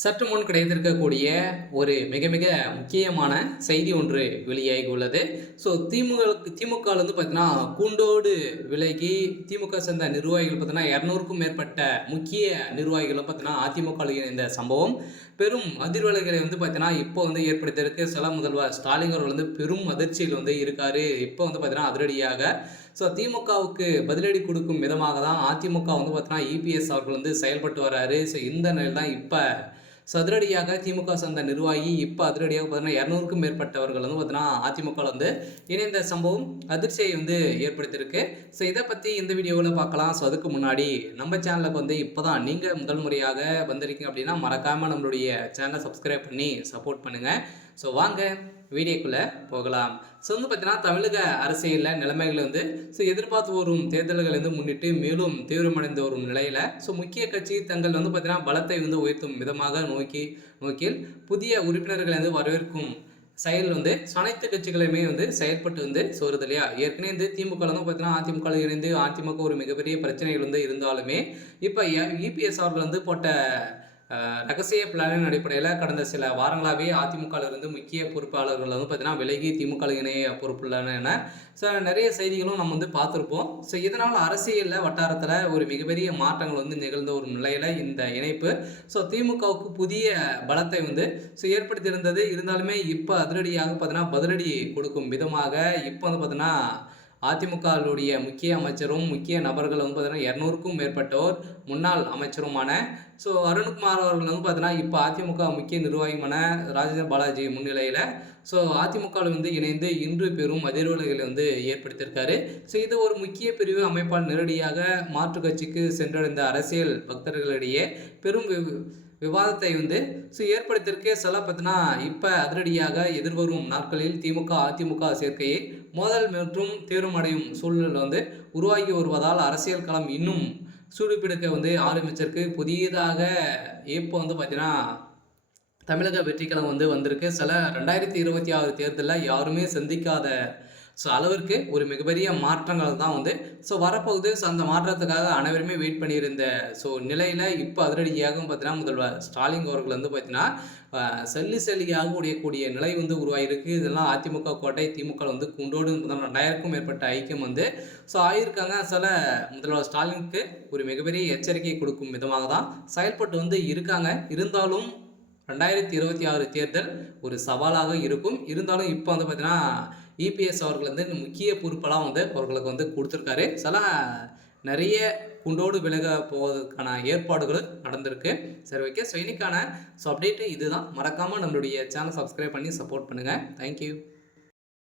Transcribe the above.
சற்று முன் கிடைத்திருக்கக்கூடிய ஒரு மிக மிக முக்கியமான செய்தி ஒன்று வெளியாகி உள்ளது. ஸோ திமுக திமுக வந்து பார்த்தீங்கன்னா கூண்டோடு விலகி திமுக சேர்ந்த நிர்வாகிகள் பார்த்தீங்கன்னா இரநூறுக்கும் மேற்பட்ட முக்கிய நிர்வாகிகளும் பார்த்தீங்கன்னா அதிமுக இணைந்த சம்பவம். பெரும் அதிர்வலைகளை வந்து பார்த்தீங்கன்னா இப்போ வந்து ஏற்படுத்தியிருக்கு. சில முதல்வர் ஸ்டாலின் அவர்கள் வந்து பெரும் அதிர்ச்சியில் வந்து இருக்கார். இப்போ வந்து பார்த்தீங்கன்னா அதிரடியாக. ஸோ திமுகவுக்கு பதிலடி கொடுக்கும் விதமாக தான் அதிமுக வந்து பார்த்தீங்கன்னா இபிஎஸ் அவர்கள் வந்து செயல்பட்டு வராரு. ஸோ இந்த நிலையில் தான் இப்போ சதுரடியாக திமுக சேர்ந்த நிர்வாகி இப்போ அதிரடியாக பார்த்தீங்கன்னா இரநூறுக்கும் மேற்பட்டவர்கள் வந்து பார்த்தீங்கன்னா அதிமுக வந்து இணைந்த சம்பவம் அதிர்ச்சியை வந்து ஏற்படுத்தியிருக்கு. ஸோ இதை பற்றி இந்த வீடியோவில் பார்க்கலாம். ஸோ அதுக்கு முன்னாடி நம்ம சேனலுக்கு வந்து இப்போ தான் நீங்கள் முதல் முறையாக வந்திருக்கீங்க அப்படின்னா மறக்காமல் நம்மளுடைய சேனலை சப்ஸ்கிரைப் பண்ணி சப்போர்ட் பண்ணுங்கள் ஸோ வாங்க. வீடியோக்குள்ளே போகலாம். ஸோ வந்து பார்த்தீங்கன்னா தமிழக அரசியலில் நிலைமைகள் வந்து ஸோ எதிர்பார்த்து வரும் தேர்தல்கள் வந்து முன்னிட்டு மேலும் தீவிரமடைந்து வரும் நிலையில் ஸோ முக்கிய கட்சி தங்கள் வந்து பார்த்தீங்கன்னா பலத்தை வந்து உயர்த்தும் விதமாக நோக்கி நோக்கில் புதிய உறுப்பினர்களை வந்து வரவேற்கும் செயல் வந்து அனைத்து கட்சிகளுமே வந்து செயல்பட்டு வந்து சொல்கிறது இல்லையா? ஏற்கனவே வந்து திமுக வந்து பார்த்தீங்கன்னா அதிமுக இணைந்து அதிமுக ஒரு மிகப்பெரிய பிரச்சனைகள் வந்து இருந்தாலுமே இப்போ இபிஎஸ் அவர்கள் வந்து போட்ட ரகசிய பிளானின் அடிப்படையில் கடந்த சில வாரங்களாகவே அதிமுகவிலிருந்து முக்கிய பொறுப்பாளர்கள் வந்து பார்த்தீங்கன்னா விலகி திமுக இணைய பொறுப்புள்ளன என ஸோ நிறைய செய்திகளும் நம்ம வந்து பார்த்துருப்போம். ஸோ இதனால் அரசியலில் வட்டாரத்தில் ஒரு மிகப்பெரிய மாற்றங்கள் வந்து நிகழ்ந்த ஒரு நிலையில் இந்த இணைப்பு. ஸோ திமுகவுக்கு புதிய பலத்தை வந்து ஸோ ஏற்படுத்தியிருந்தது. இருந்தாலுமே இப்போ அதிரடியாக பார்த்தீங்கன்னா பதிலடி கொடுக்கும் விதமாக இப்போ வந்து பார்த்தீங்கன்னா அதிமுகவுடைய முக்கிய அமைச்சரும் முக்கிய நபர்கள் வந்து பார்த்தீங்கன்னா இரநூறுக்கும் மேற்பட்டோர் முன்னாள் அமைச்சருமான ஸோ அருண்குமார் அவர்கள் வந்து பார்த்தீங்கன்னா இப்போ அதிமுக முக்கிய நிர்வாகியுமான ராஜேந்திர பாலாஜி முன்னிலையில். ஸோ அதிமுகவில் வந்து இணைந்து இன்று பெரும் அதிர்வலைகளை வந்து ஏற்படுத்தியிருக்காரு. ஸோ இது ஒரு முக்கிய பிரிவு அமைப்பால் நேரடியாக மாற்று கட்சிக்கு சென்றடைந்த அரசியல் பக்தர்களிடையே பெரும் விவாதத்தை வந்து ஸோ ஏற்படுத்தியிருக்கே சில பார்த்தீங்கன்னா இப்போ அதிரடியாக எதிர்வரும் நாட்களில் திமுக அதிமுக சேர்க்கையை மோதல் மற்றும் தீவிரமடையும் சூழ்நிலை வந்து உருவாகி வருவதால் அரசியல் களம் இன்னும் சூடுபிடிக்க வந்து ஆரம்பிச்சிருக்கு. புதியதாக இப்போ வந்து பார்த்தீங்கன்னா தமிழக வெற்றிக்களம் வந்து வந்திருக்கு. சில ரெண்டாயிரத்தி இருபத்தி ஆறு தேர்தலில் யாருமே சந்திக்காத ஸோ அளவிற்கு ஒரு மிகப்பெரிய மாற்றங்கள் தான் வந்து ஸோ வரப்போகுது. ஸோ அந்த மாற்றத்துக்காக அனைவருமே வெயிட் பண்ணியிருந்த ஸோ நிலையில் இப்போ அதிரடியாகவும் பார்த்தீங்கன்னா முதல்வர் ஸ்டாலின் அவர்கள் வந்து பார்த்தீங்கன்னா செல்லி செல்லியாக உடையக்கூடிய நிலை வந்து உருவாகிருக்கு இதெல்லாம் அதிமுக கோட்டை திமுக வந்து குண்டோடு முதல் ரெண்டாயிரக்கும் மேற்பட்ட ஐக்கியம் வந்து ஸோ ஆகியிருக்காங்க சில முதல்வர் ஸ்டாலினுக்கு ஒரு மிகப்பெரிய எச்சரிக்கை கொடுக்கும் விதமாக தான் செயல்பட்டு வந்து இருக்காங்க. இருந்தாலும் ரெண்டாயிரத்தி இருபத்தி ஆறு தேர்தல் ஒரு சவாலாக இருக்கும். இருந்தாலும் இப்போ வந்து பார்த்தீங்கன்னா இபிஎஸ் அவர்கள் வந்து முக்கிய பொறுப்பெல்லாம் வந்து அவர்களுக்கு வந்து கொடுத்துருக்காரு. சில நிறைய குண்டோடு விலக போவதற்கான ஏற்பாடுகளும் நடந்திருக்கு. சரி ஓகே ஸோ இன்னைக்கான ஸோ அப்டேட்டு இதுதான். மறக்காமல் நம்மளுடைய சேனல் சப்ஸ்கிரைப் பண்ணி சப்போர்ட் பண்ணுங்கள் தேங்க்யூ